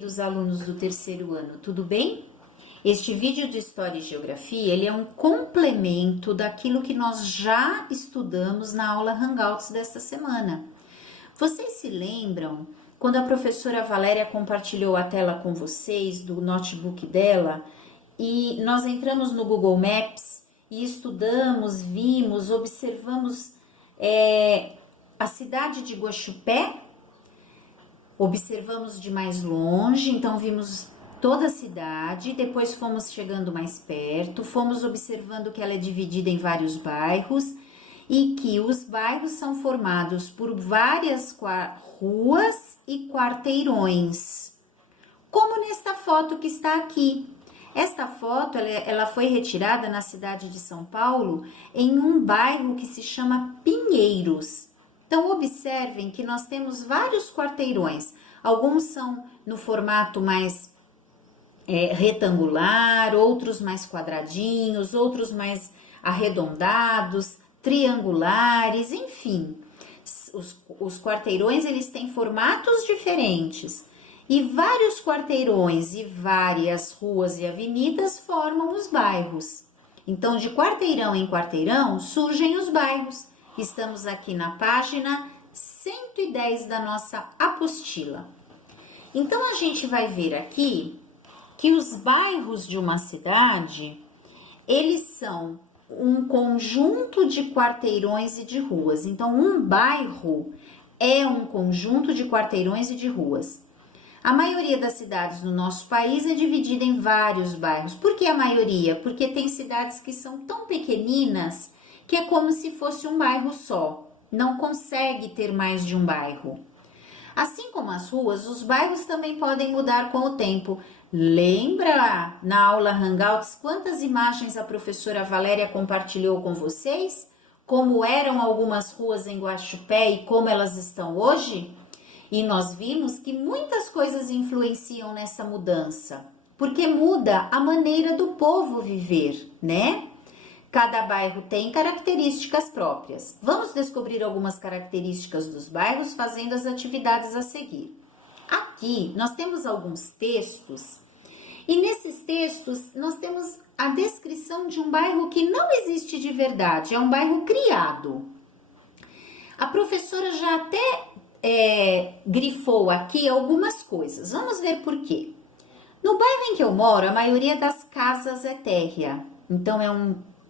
queridos alunos do terceiro ano, tudo bem? Este vídeo de História e Geografia, ele é um complemento daquilo que nós já estudamos na aula Hangouts desta semana. Vocês se lembram quando a professora Valéria compartilhou a tela com vocês do notebook dela e nós entramos no Google Maps e estudamos, vimos, observamos a cidade de Guaxupé? Observamos de mais longe, então vimos toda a cidade, depois fomos chegando mais perto, fomos observando que ela é dividida em vários bairros e que os bairros são formados por várias ruas e quarteirões, como nesta foto que está aqui. Esta foto ela foi retirada na cidade de São Paulo, em um bairro que se chama Pinheiros. Então, observem que nós temos vários quarteirões. Alguns são no formato mais retangular, outros mais quadradinhos, outros mais arredondados, triangulares, enfim. Os quarteirões, eles têm formatos diferentes. E vários quarteirões e várias ruas e avenidas formam os bairros. Então, de quarteirão em quarteirão, surgem os bairros. Estamos aqui na página 110 da nossa apostila. Então, a gente vai ver aqui que os bairros de uma cidade, eles são um conjunto de quarteirões e de ruas. Então, um bairro é um conjunto de quarteirões e de ruas. A maioria das cidades do nosso país é dividida em vários bairros. Por que a maioria? Porque tem cidades que são tão pequeninas que é como se fosse um bairro só, não consegue ter mais de um bairro. Assim como as ruas, os bairros também podem mudar com o tempo. Lembra na aula Hangouts quantas imagens a professora Valéria compartilhou com vocês? Como eram algumas ruas em Guaxupé e como elas estão hoje? E nós vimos que muitas coisas influenciam nessa mudança, porque muda a maneira do povo viver, né? Cada bairro tem características próprias. Vamos descobrir algumas características dos bairros fazendo as atividades a seguir. Aqui nós temos alguns textos e nesses textos nós temos a descrição de um bairro que não existe de verdade, é um bairro criado. A professora já até grifou aqui algumas coisas. Vamos ver por quê. No bairro em que eu moro, a maioria das casas é térrea. Então,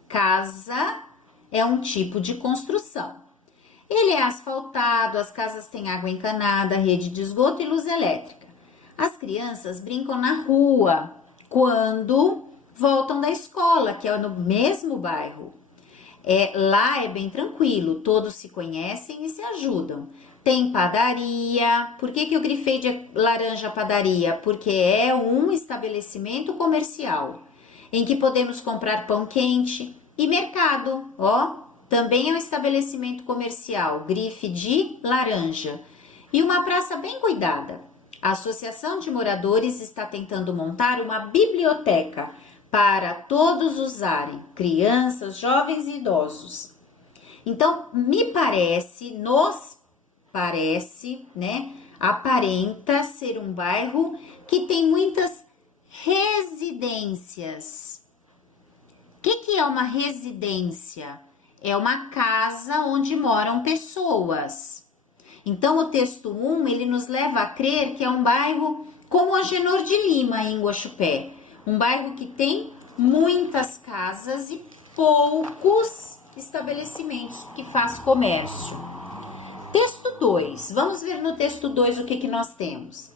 casa é um tipo de construção. Ele é asfaltado, as casas têm água encanada, rede de esgoto e luz elétrica. As crianças brincam na rua quando voltam da escola, que é no mesmo bairro. Lá é bem tranquilo, todos se conhecem e se ajudam. Tem padaria. Por que eu grifei de laranja padaria? Porque é um estabelecimento comercial em que podemos comprar pão quente. E mercado, também é um estabelecimento comercial, grife de laranja. E uma praça bem cuidada. A Associação de Moradores está tentando montar uma biblioteca para todos usarem, crianças, jovens e idosos. Então, nos parece, né? Aparenta ser um bairro que tem muitas residências. O que é uma residência? É uma casa onde moram pessoas. Então, o texto 1, ele nos leva a crer que é um bairro como Agenor de Lima, em Guaxupé. Um bairro que tem muitas casas e poucos estabelecimentos que faz comércio. Texto 2. Vamos ver no texto 2 o que nós temos.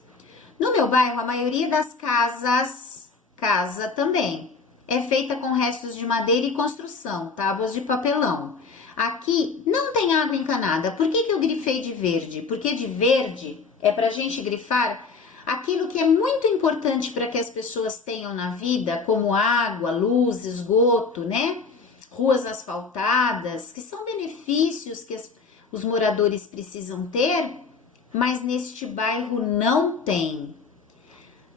No meu bairro, a maioria das casa também, é feita com restos de madeira e construção, tábuas de papelão. Aqui não tem água encanada. Por que eu grifei de verde? Porque de verde é para a gente grifar aquilo que é muito importante para que as pessoas tenham na vida, como água, luz, esgoto, né? Ruas asfaltadas, que são benefícios que os moradores precisam ter, mas neste bairro não tem.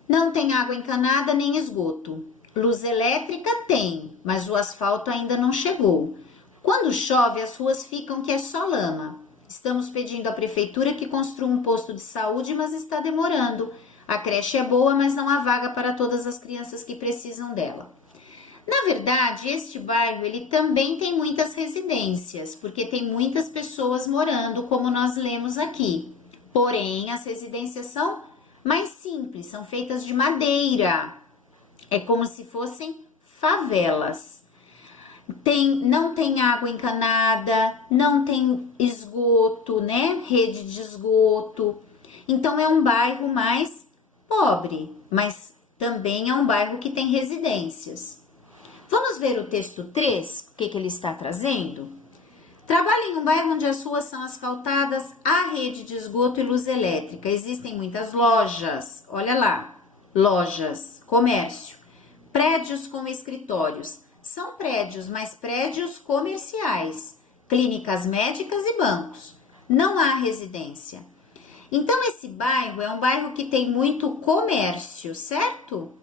Não tem água encanada nem esgoto. Luz elétrica tem, mas o asfalto ainda não chegou. Quando chove, as ruas ficam que é só lama. Estamos pedindo à prefeitura que construa um posto de saúde, mas está demorando. A creche é boa, mas não há vaga para todas as crianças que precisam dela. Na verdade, este bairro ele também tem muitas residências, porque tem muitas pessoas morando, como nós lemos aqui. Porém, as residências são mais simples, são feitas de madeira. É como se fossem favelas. Não tem água encanada, não tem esgoto, né? Rede de esgoto. Então é um bairro mais pobre, mas também é um bairro que tem residências. Vamos ver o texto 3, o que ele está trazendo? Trabalha em um bairro onde as ruas são asfaltadas, há rede de esgoto e luz elétrica. Existem muitas lojas, olha lá, lojas, comércio, prédios com escritórios. São prédios, mas prédios comerciais, clínicas médicas e bancos. Não há residência. Então, esse bairro é um bairro que tem muito comércio, certo?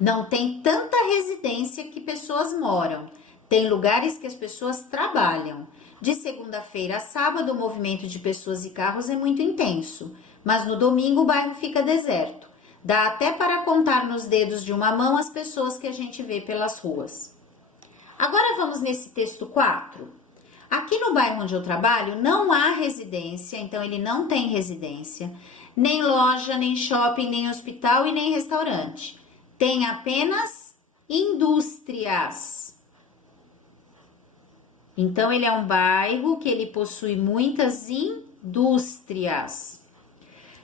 Não tem tanta residência que pessoas moram. Tem lugares que as pessoas trabalham. De segunda-feira a sábado, o movimento de pessoas e carros é muito intenso. Mas no domingo o bairro fica deserto. Dá até para contar nos dedos de uma mão as pessoas que a gente vê pelas ruas. Agora vamos nesse texto 4. Aqui no bairro onde eu trabalho não há residência, então ele não tem residência, nem loja, nem shopping, nem hospital e nem restaurante. Tem apenas indústrias. Então ele é um bairro que ele possui muitas indústrias.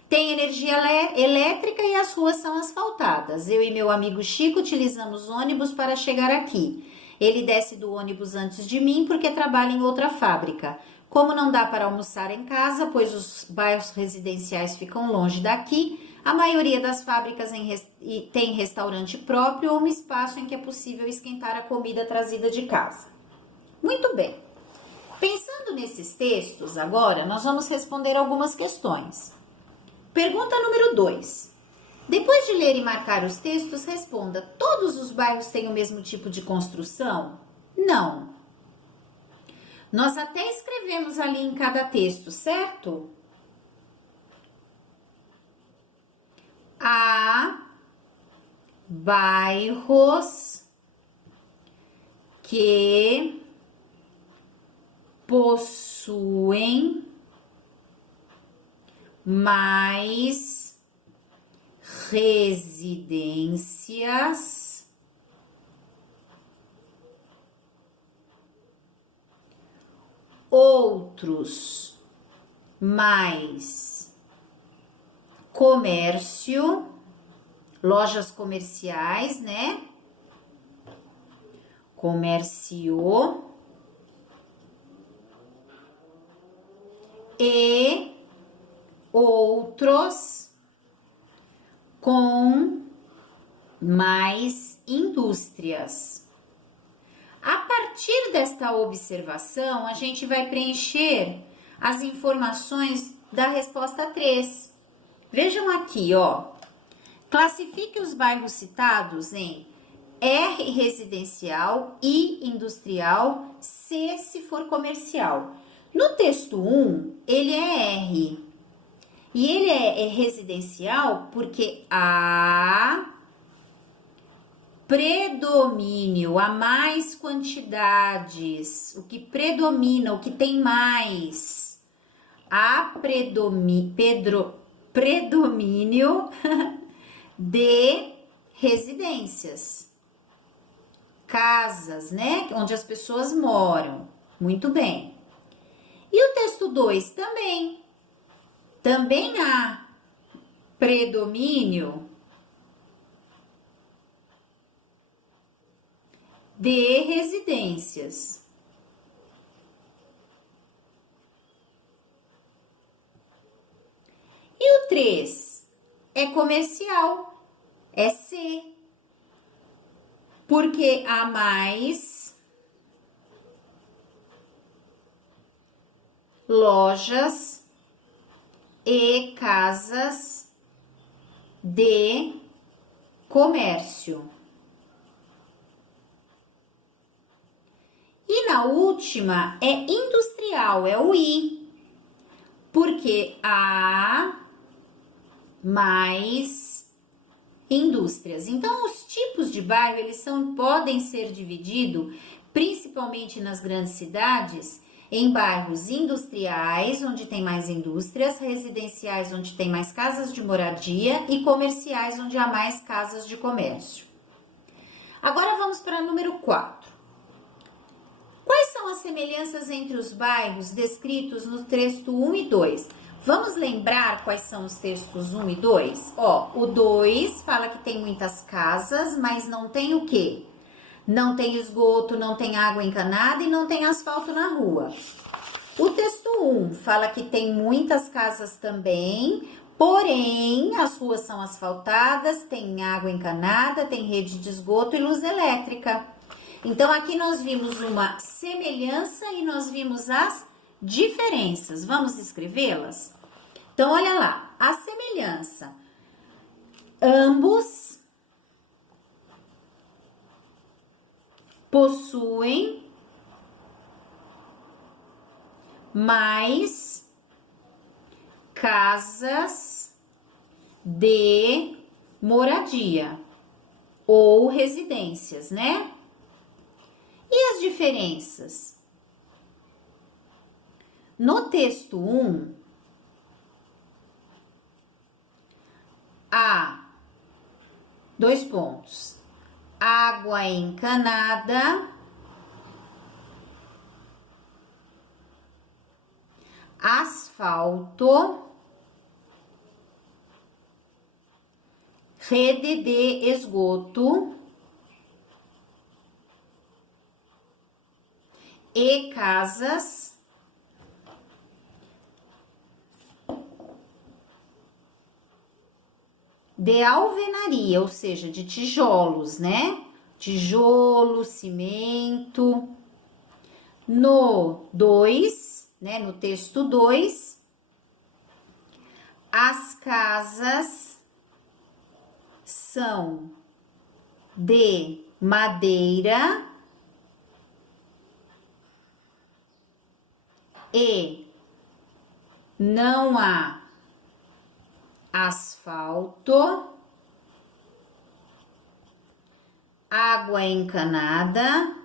Tem energia elétrica e as ruas são asfaltadas. Eu e meu amigo Chico utilizamos ônibus para chegar aqui. Ele desce do ônibus antes de mim porque trabalha em outra fábrica. Como não dá para almoçar em casa, pois os bairros residenciais ficam longe daqui, a maioria das fábricas tem restaurante próprio ou um espaço em que é possível esquentar a comida trazida de casa. Muito bem. Pensando nesses textos, agora nós vamos responder algumas questões. Pergunta número 2. Depois de ler e marcar os textos, responda: todos os bairros têm o mesmo tipo de construção? Não. Nós até escrevemos ali em cada texto, certo? Há bairros que possuem mais residências, outros mais comércio, lojas comerciais, né? Comércio e outros com mais indústrias. A partir desta observação, a gente vai preencher as informações da resposta 3. Vejam aqui, ó. Classifique os bairros citados em R residencial, I industrial, C se for comercial. No texto 1, ele é R. E ele é residencial porque há predomínio, há mais quantidades, o que predomina, o que tem mais. Há predomínio de residências, casas, né? Onde as pessoas moram. Muito bem. E o texto 2 também. Também há predomínio de residências. E o 3 é comercial, é C, porque há mais lojas e casas de comércio. E na última é industrial, é o I, porque há mais indústrias. Então, os tipos de bairro, podem ser divididos, principalmente nas grandes cidades, em bairros industriais, onde tem mais indústrias, residenciais, onde tem mais casas de moradia e comerciais, onde há mais casas de comércio. Agora vamos para o número 4. Quais são as semelhanças entre os bairros descritos no texto 1 e 2? Vamos lembrar quais são os textos 1 e 2? O 2 fala que tem muitas casas, mas não tem o quê? Não tem esgoto, não tem água encanada e não tem asfalto na rua. O texto 1 fala que tem muitas casas também, porém as ruas são asfaltadas, tem água encanada, tem rede de esgoto e luz elétrica. Então, aqui nós vimos uma semelhança e nós vimos as diferenças. Vamos escrevê-las? Então, olha lá, a semelhança. Ambos possuem mais casas de moradia ou residências, né? E as diferenças? No texto 1, há 2 pontos. Água encanada, asfalto, rede de esgoto e casas de alvenaria, ou seja, de tijolos, né? Tijolo, cimento. No 2, né? No texto 2, as casas são de madeira e não há asfalto, água encanada,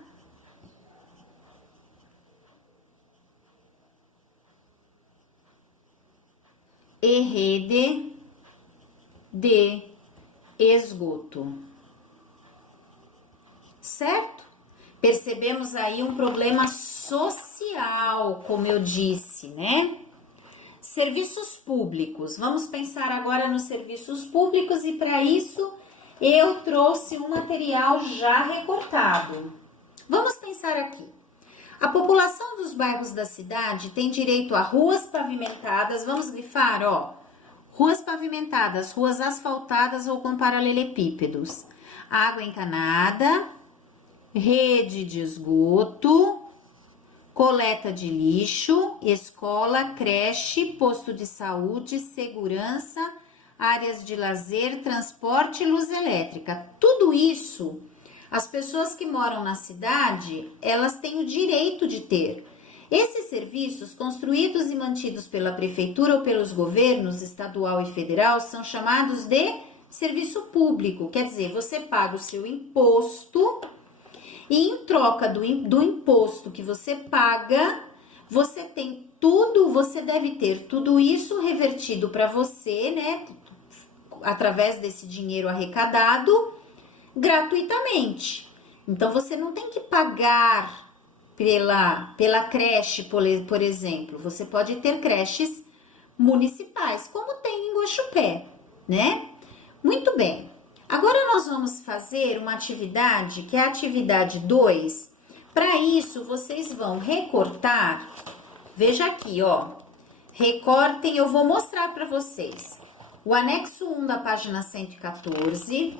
e rede de esgoto. Certo? Percebemos aí um problema social, como eu disse, né? Serviços públicos. Vamos pensar agora nos serviços públicos e para isso eu trouxe um material já recortado. Vamos pensar aqui. A população dos bairros da cidade tem direito a ruas pavimentadas, vamos grifar, ruas pavimentadas, ruas asfaltadas ou com paralelepípedos, água encanada, rede de esgoto, coleta de lixo, escola, creche, posto de saúde, segurança, áreas de lazer, transporte e luz elétrica. Tudo isso, as pessoas que moram na cidade, elas têm o direito de ter. Esses serviços, construídos e mantidos pela prefeitura ou pelos governos estadual e federal, são chamados de serviço público. Quer dizer, você paga o seu imposto e em troca do imposto que você paga, você tem tudo, você deve ter tudo isso revertido para você, né? Através desse dinheiro arrecadado, gratuitamente. Então, você não tem que pagar pela creche, por exemplo. Você pode ter creches municipais, como tem em Guaxupé, né? Muito bem. Agora, nós vamos fazer uma atividade, que é a atividade 2. Para isso, vocês vão recortar. Veja aqui, Recortem, eu vou mostrar para vocês. O anexo 1 da página 114,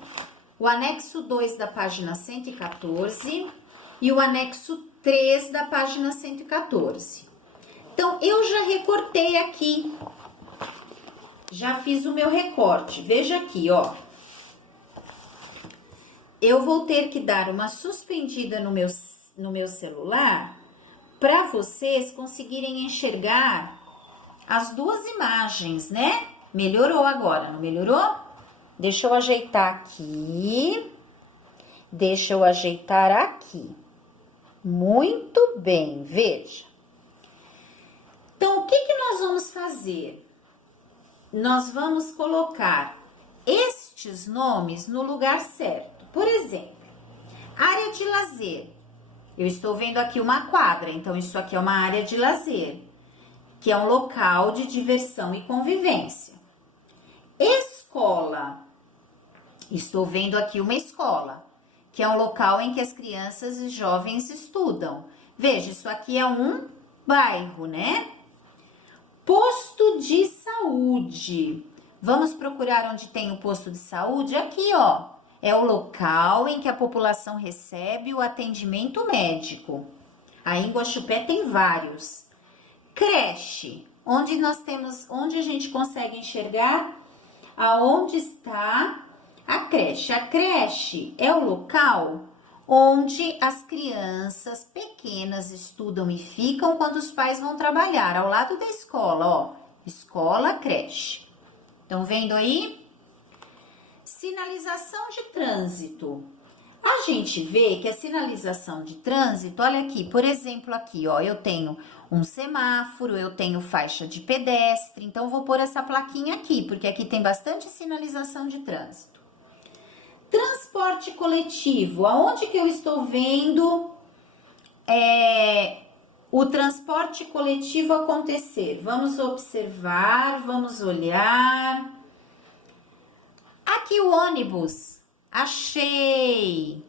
o anexo 2 da página 114 e o anexo 3 da página 114. Então, eu já recortei aqui, já fiz o meu recorte. Veja aqui, eu vou ter que dar uma suspendida no meu celular para vocês conseguirem enxergar as duas imagens, né? Melhorou agora, não melhorou? Deixa eu ajeitar aqui. Deixa eu ajeitar aqui. Muito bem, veja. Então, o que que nós vamos fazer? Nós vamos colocar estes nomes no lugar certo. Por exemplo, área de lazer. Eu estou vendo aqui uma quadra, então isso aqui é uma área de lazer, que é um local de diversão e convivência. Escola. Estou vendo aqui uma escola, que é um local em que as crianças e jovens estudam. Veja, isso aqui é um bairro, né? Posto de saúde. Vamos procurar onde tem o posto de saúde? Aqui, ó. É o local em que a população recebe o atendimento médico. Aí em Guaxupé tem vários. Creche, onde a gente consegue enxergar aonde está a creche. A creche é o local onde as crianças pequenas estudam e ficam quando os pais vão trabalhar, ao lado da escola, ó. Escola, creche. Estão vendo aí? Sinalização de trânsito. A gente vê que a sinalização de trânsito, olha aqui, por exemplo, aqui, ó, eu tenho um semáforo, eu tenho faixa de pedestre, então vou pôr essa plaquinha aqui, porque aqui tem bastante sinalização de trânsito. Transporte coletivo, aonde que eu estou vendo o transporte coletivo acontecer? Vamos observar, vamos olhar. Aqui o ônibus, achei.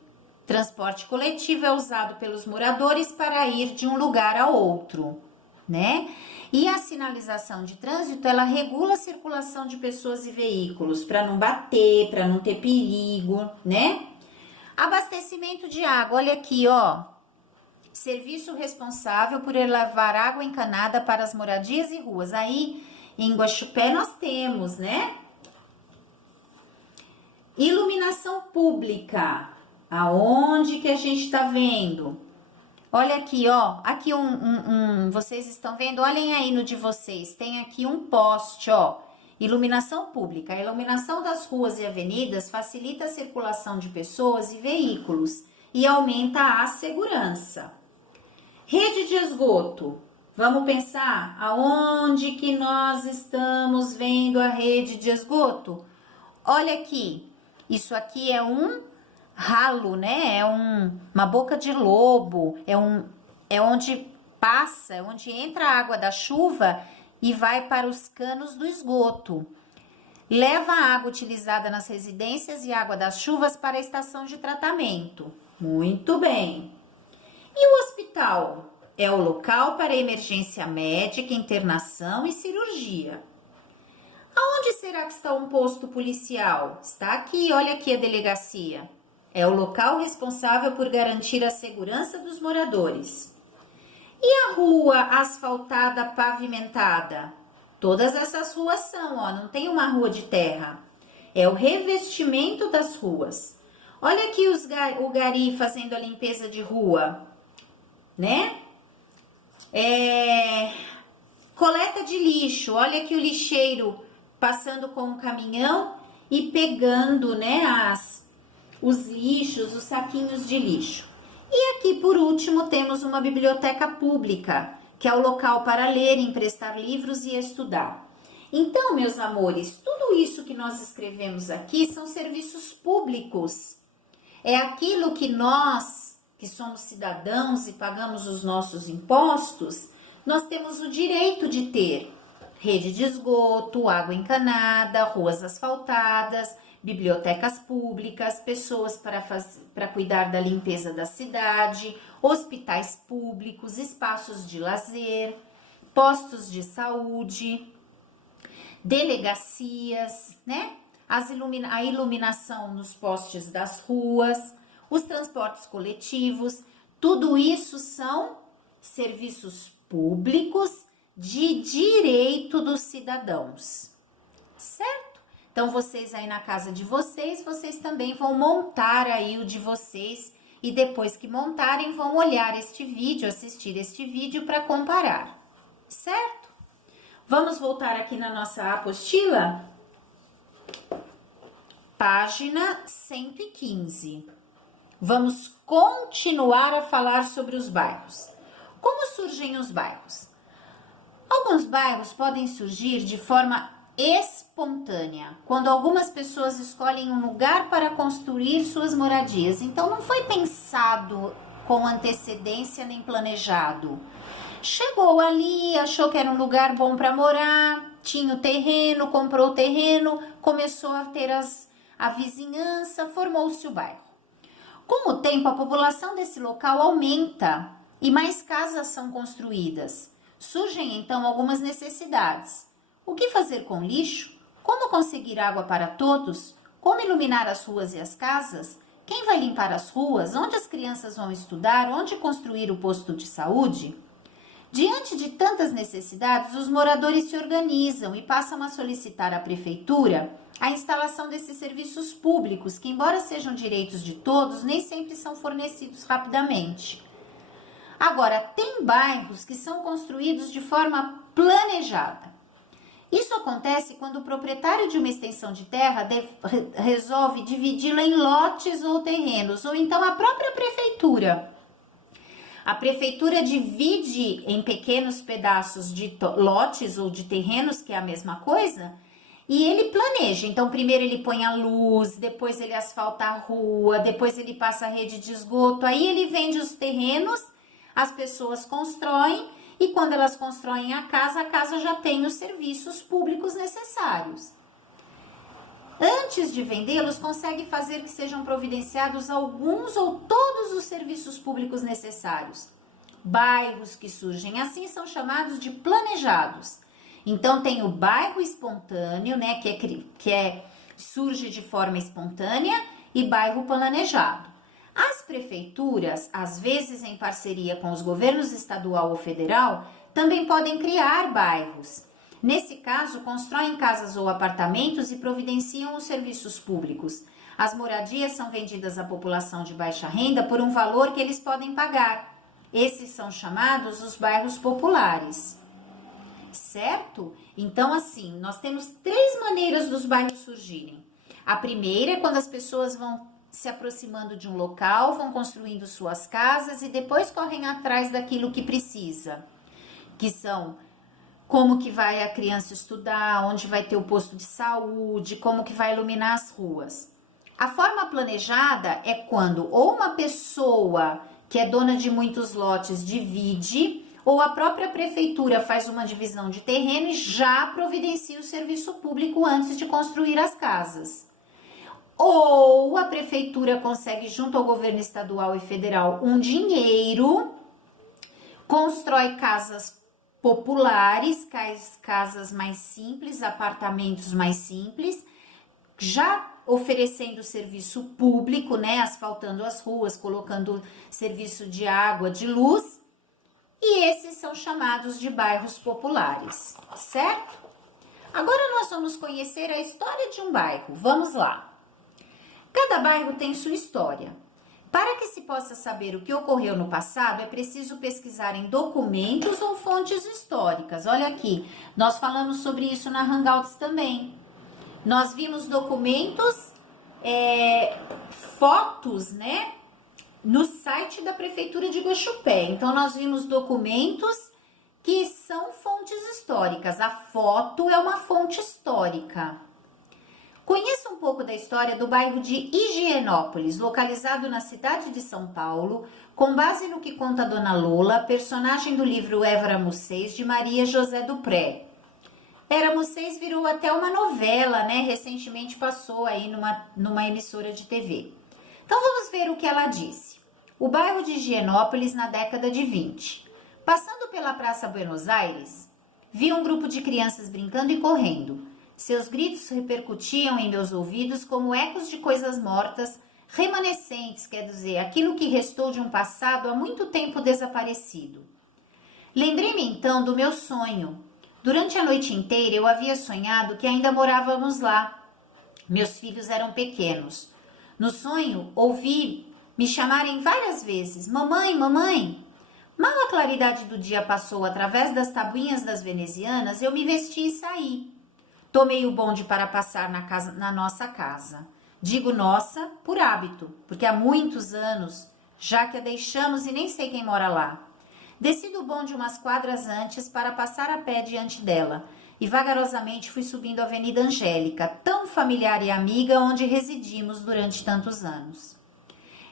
Transporte coletivo é usado pelos moradores para ir de um lugar a outro, né? E a sinalização de trânsito, ela regula a circulação de pessoas e veículos para não bater, para não ter perigo, né? Abastecimento de água, olha aqui, ó. Serviço responsável por levar água encanada para as moradias e ruas. Aí, em Guaxupé, nós temos, né? Iluminação pública. Aonde que a gente tá vendo? Olha aqui, ó, aqui vocês estão vendo, olhem aí no de vocês, tem aqui um poste, ó, iluminação pública. A iluminação das ruas e avenidas facilita a circulação de pessoas e veículos e aumenta a segurança. Rede de esgoto, vamos pensar aonde que nós estamos vendo a rede de esgoto? Olha aqui, isso aqui é um ralo, né? É uma boca de lobo, é onde passa, é onde entra a água da chuva e vai para os canos do esgoto. Leva a água utilizada nas residências e água das chuvas para a estação de tratamento. Muito bem. E o hospital? É o local para emergência médica, internação e cirurgia. Aonde será que está um posto policial? Está aqui, olha aqui a delegacia. É o local responsável por garantir a segurança dos moradores. E a rua asfaltada, pavimentada? Todas essas ruas são, ó, não tem uma rua de terra. É o revestimento das ruas. Olha aqui o gari fazendo a limpeza de rua, né? Coleta de lixo. Olha aqui o lixeiro passando com um caminhão e pegando, né, os lixos, os saquinhos de lixo. E aqui, por último, temos uma biblioteca pública, que é o local para ler, emprestar livros e estudar. Então, meus amores, tudo isso que nós escrevemos aqui são serviços públicos. É aquilo que nós, que somos cidadãos e pagamos os nossos impostos, nós temos o direito de ter. Rede de esgoto, água encanada, ruas asfaltadas, bibliotecas públicas, pessoas para cuidar da limpeza da cidade, hospitais públicos, espaços de lazer, postos de saúde, delegacias, né? A iluminação nos postes das ruas, os transportes coletivos, tudo isso são serviços públicos de direito dos cidadãos, certo? Então, vocês aí na casa de vocês, vocês também vão montar aí o de vocês e depois que montarem, vão olhar este vídeo, assistir este vídeo para comparar, certo? Vamos voltar aqui na nossa apostila? Página 115. Vamos continuar a falar sobre os bairros. Como surgem os bairros? Alguns bairros podem surgir de forma espontânea, quando algumas pessoas escolhem um lugar para construir suas moradias. Então, não foi pensado com antecedência nem planejado. Chegou ali, achou que era um lugar bom para morar, tinha o terreno, comprou o terreno, começou a ter a vizinhança, formou-se o bairro. Com o tempo, a população desse local aumenta e mais casas são construídas. Surgem então algumas necessidades. O que fazer com lixo? Como conseguir água para todos? Como iluminar as ruas e as casas? Quem vai limpar as ruas? Onde as crianças vão estudar? Onde construir o posto de saúde? Diante de tantas necessidades, os moradores se organizam e passam a solicitar à prefeitura a instalação desses serviços públicos, que, embora sejam direitos de todos, nem sempre são fornecidos rapidamente. Agora, tem bairros que são construídos de forma planejada. Isso acontece quando o proprietário de uma extensão de terra resolve dividi-la em lotes ou terrenos, ou então a própria prefeitura. A prefeitura divide em pequenos pedaços de lotes ou de terrenos, que é a mesma coisa, e ele planeja. Então, primeiro ele põe a luz, depois ele asfalta a rua, depois ele passa a rede de esgoto, aí ele vende os terrenos, as pessoas constroem, e quando elas constroem a casa já tem os serviços públicos necessários. Antes de vendê-los, consegue fazer que sejam providenciados alguns ou todos os serviços públicos necessários. Bairros que surgem assim são chamados de planejados. Então, tem o bairro espontâneo, né, surge de forma espontânea, e bairro planejado. As prefeituras, às vezes em parceria com os governos estadual ou federal, também podem criar bairros. Nesse caso, constroem casas ou apartamentos e providenciam os serviços públicos. As moradias são vendidas à população de baixa renda por um valor que eles podem pagar. Esses são chamados os bairros populares. Certo? Então, assim, nós temos 3 maneiras dos bairros surgirem. A primeira é quando as pessoas vão se aproximando de um local, vão construindo suas casas e depois correm atrás daquilo que precisa, que são como que vai a criança estudar, onde vai ter o posto de saúde, como que vai iluminar as ruas. A forma planejada é quando ou uma pessoa que é dona de muitos lotes divide, ou a própria prefeitura faz uma divisão de terreno e já providencia o serviço público antes de construir as casas. Ou a prefeitura consegue, junto ao governo estadual e federal, um dinheiro, constrói casas populares, casas mais simples, apartamentos mais simples, já oferecendo serviço público, né, asfaltando as ruas, colocando serviço de água, de luz, e esses são chamados de bairros populares, certo? Agora nós vamos conhecer a história de um bairro. Vamos lá. Cada bairro tem sua história. Para que se possa saber o que ocorreu no passado, é preciso pesquisar em documentos ou fontes históricas. Olha aqui, nós falamos sobre isso na Hangouts também. Nós vimos documentos, fotos, né, no site da Prefeitura de Guaxupé. Então, nós vimos documentos que são fontes históricas. A foto é uma fonte histórica. Conheça um pouco da história do bairro de Higienópolis, localizado na cidade de São Paulo, com base no que conta a Dona Lola, personagem do livro Évora Mussês, de Maria José Dupré. Évora Mussês virou até uma novela, né? Recentemente passou aí numa emissora de TV. Então vamos ver o que ela disse. O bairro de Higienópolis na década de 20. Passando pela Praça Buenos Aires, vi um grupo de crianças brincando e correndo. Seus gritos repercutiam em meus ouvidos como ecos de coisas mortas, remanescentes, quer dizer, aquilo que restou de um passado há muito tempo desaparecido. Lembrei-me então do meu sonho. Durante a noite inteira eu havia sonhado que ainda morávamos lá. Meus filhos eram pequenos. No sonho, ouvi me chamarem várias vezes, mamãe, mamãe. Mal a claridade do dia passou através das tabuinhas das venezianas, eu me vesti e saí. Tomei o bonde para passar na nossa casa. Digo nossa por hábito, porque há muitos anos, já que a deixamos e nem sei quem mora lá. Desci do bonde umas quadras antes para passar a pé diante dela e vagarosamente fui subindo a Avenida Angélica, tão familiar e amiga onde residimos durante tantos anos.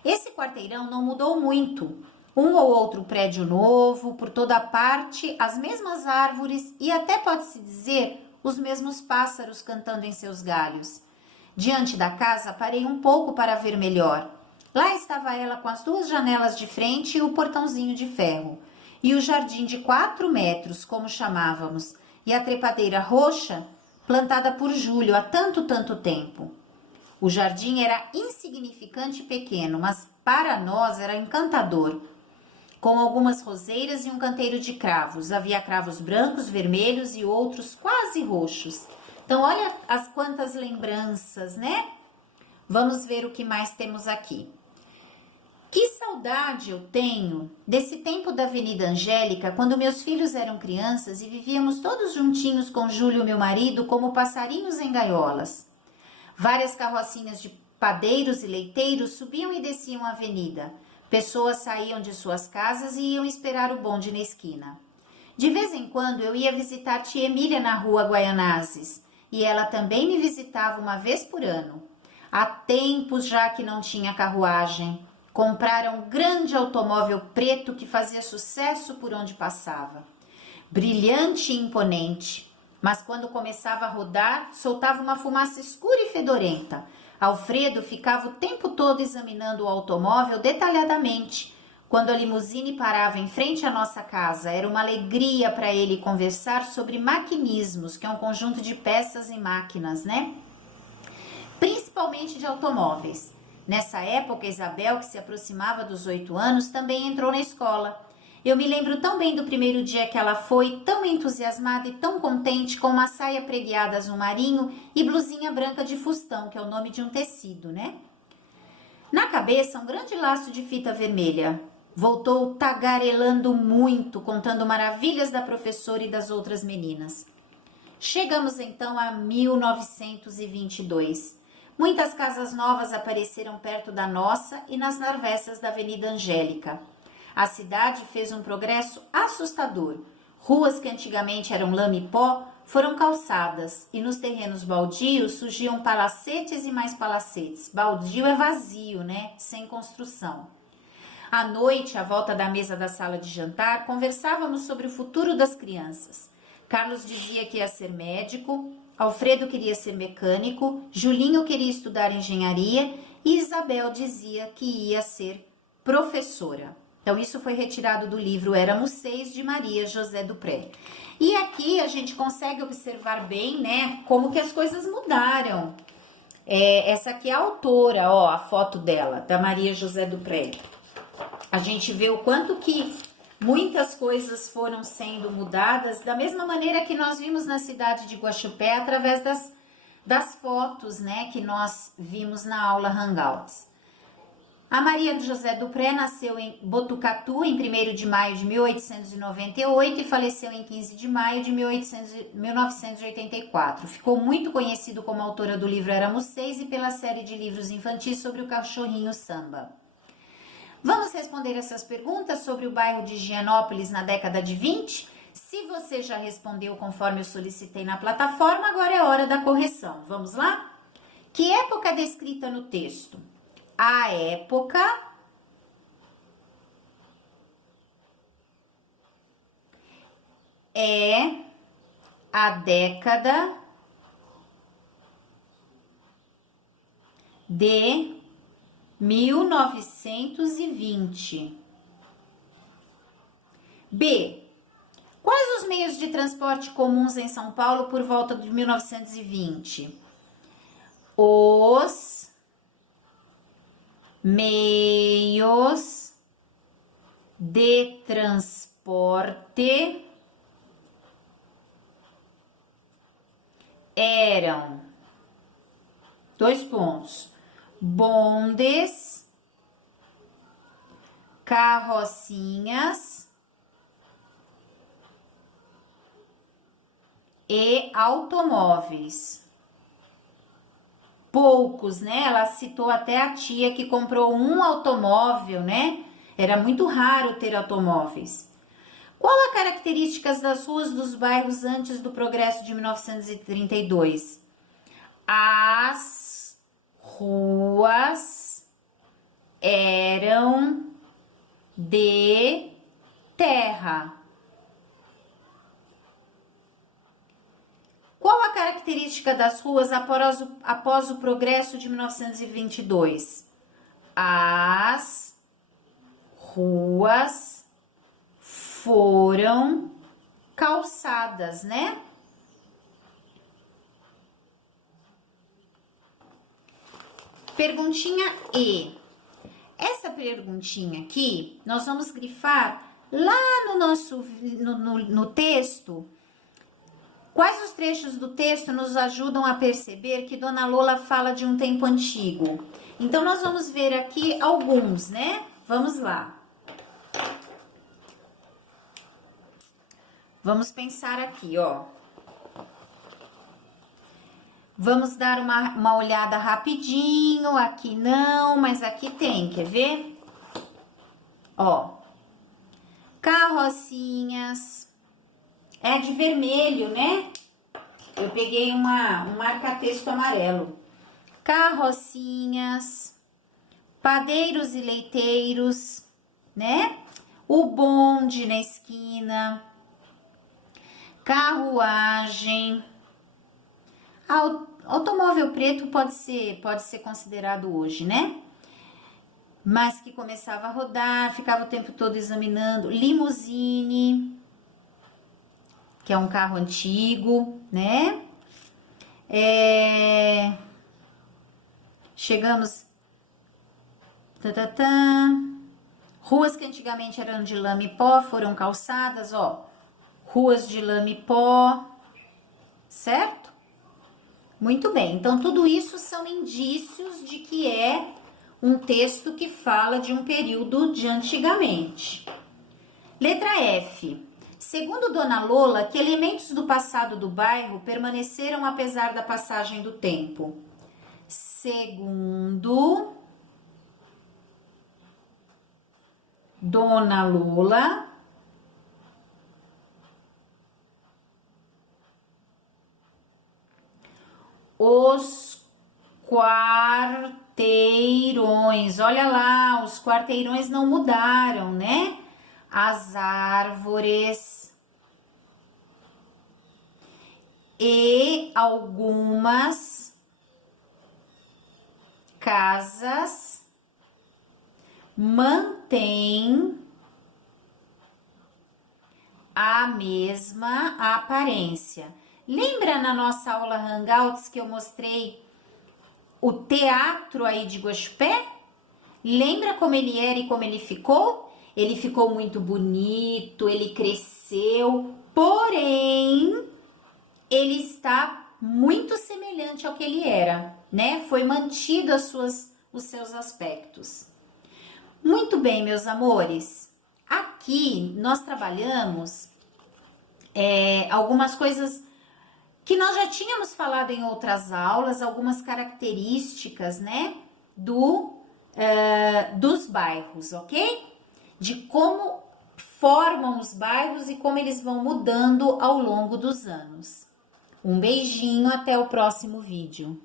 Esse quarteirão não mudou muito. Um ou outro prédio novo, por toda parte, as mesmas árvores e até pode-se dizer os mesmos pássaros cantando em seus galhos. Diante da casa parei um pouco para ver melhor. Lá estava ela com as duas janelas de frente e o portãozinho de ferro. E o jardim de 4 metros, como chamávamos, e a trepadeira roxa, plantada por Júlio há tanto tempo. O jardim era insignificante e pequeno, mas para nós era encantador. Com algumas roseiras e um canteiro de cravos. Havia cravos brancos, vermelhos e outros quase roxos. Então, olha as quantas lembranças, né? Vamos ver o que mais temos aqui. Que saudade eu tenho desse tempo da Avenida Angélica, quando meus filhos eram crianças e vivíamos todos juntinhos com Júlio, meu marido, como passarinhos em gaiolas. Várias carrocinhas de padeiros e leiteiros subiam e desciam a avenida. Pessoas saíam de suas casas e iam esperar o bonde na esquina. De vez em quando eu ia visitar tia Emília na rua Guaianazes e ela também me visitava uma vez por ano. Há tempos já que não tinha carruagem. Compraram um grande automóvel preto que fazia sucesso por onde passava. Brilhante e imponente, mas quando começava a rodar, soltava uma fumaça escura e fedorenta. Alfredo ficava o tempo todo examinando o automóvel detalhadamente. Quando a limusine parava em frente à nossa casa, era uma alegria para ele conversar sobre maquinismos, que é um conjunto de peças e máquinas, né? Principalmente de automóveis. Nessa época, Isabel, que se aproximava dos 8 anos, também entrou na escola. Eu me lembro tão bem do primeiro dia que ela foi, tão entusiasmada e tão contente, com uma saia preguiada azul marinho e blusinha branca de fustão, que é o nome de um tecido, né? Na cabeça, um grande laço de fita vermelha. Voltou tagarelando muito, contando maravilhas da professora e das outras meninas. Chegamos então a 1922. Muitas casas novas apareceram perto da nossa e nas travessas da Avenida Angélica. A cidade fez um progresso assustador. Ruas que antigamente eram lama e pó foram calçadas e nos terrenos baldios surgiam palacetes e mais palacetes. Baldio é vazio, né? Sem construção. À noite, à volta da mesa da sala de jantar, conversávamos sobre o futuro das crianças. Carlos dizia que ia ser médico, Alfredo queria ser mecânico, Julinho queria estudar engenharia e Isabel dizia que ia ser professora. Então, isso foi retirado do livro Éramos Seis, de Maria José Dupré. E aqui a gente consegue observar bem, né, como que as coisas mudaram. Essa aqui é a autora, ó, a foto dela, da Maria José Dupré. A gente vê o quanto que muitas coisas foram sendo mudadas, da mesma maneira que nós vimos na cidade de Guaxupé, através das fotos, né, que nós vimos na aula Hangouts. A Maria José Dupré nasceu em Botucatu em 1º de maio de 1898 e faleceu em 15 de maio de 1984. Ficou muito conhecido como autora do livro Éramos Seis e pela série de livros infantis sobre o cachorrinho Samba. Vamos responder essas perguntas sobre o bairro de Higienópolis na década de 20? Se você já respondeu conforme eu solicitei na plataforma, agora é hora da correção. Vamos lá? Que época é descrita no texto? A época é a década de 1920. B. Quais os meios de transporte comuns em São Paulo por volta de 1920? Os meios de transporte eram, bondes, carrocinhas e automóveis. Poucos, né? Ela citou até a tia que comprou um automóvel, né? Era muito raro ter automóveis. Qual a características das ruas dos bairros antes do progresso de 1932? As ruas eram de terra. Qual a característica das ruas após o progresso de 1922? As ruas foram calçadas, né? Perguntinha E. Essa perguntinha aqui, nós vamos grifar lá no nosso no texto. Quais os trechos do texto nos ajudam a perceber que Dona Lola fala de um tempo antigo? Então, nós vamos ver aqui alguns, né? Vamos lá. Vamos pensar aqui, ó. Vamos dar uma olhada rapidinho. Aqui não, mas aqui tem, quer ver? Ó. Carrocinhas. É de vermelho, né? Eu peguei um marca-texto amarelo. Carrocinhas, padeiros e leiteiros, né? O bonde na esquina, carruagem. Automóvel preto pode ser considerado hoje, né? Mas que começava a rodar, ficava o tempo todo examinando. Limusine, que é um carro antigo, né? Chegamos. Ruas que antigamente eram de lama e pó foram calçadas, ó. Ruas de lama e pó, certo? Muito bem, então tudo isso são indícios de que é um texto que fala de um período de antigamente. Letra F. Segundo Dona Lola, que elementos do passado do bairro permaneceram apesar da passagem do tempo? Segundo Dona Lola, os quarteirões. Olha lá, os quarteirões não mudaram, né? As árvores e algumas casas mantêm a mesma aparência. Lembra na nossa aula Hangouts que eu mostrei o teatro aí de Guaxupé? Lembra como ele era e como ele ficou? Ele ficou muito bonito, ele cresceu, porém, ele está muito semelhante ao que ele era, né? Foi mantido os seus aspectos. Muito bem, meus amores. Aqui nós trabalhamos algumas coisas que nós já tínhamos falado em outras aulas, algumas características, né, dos bairros, ok? De como formam os bairros e como eles vão mudando ao longo dos anos. Um beijinho, até o próximo vídeo.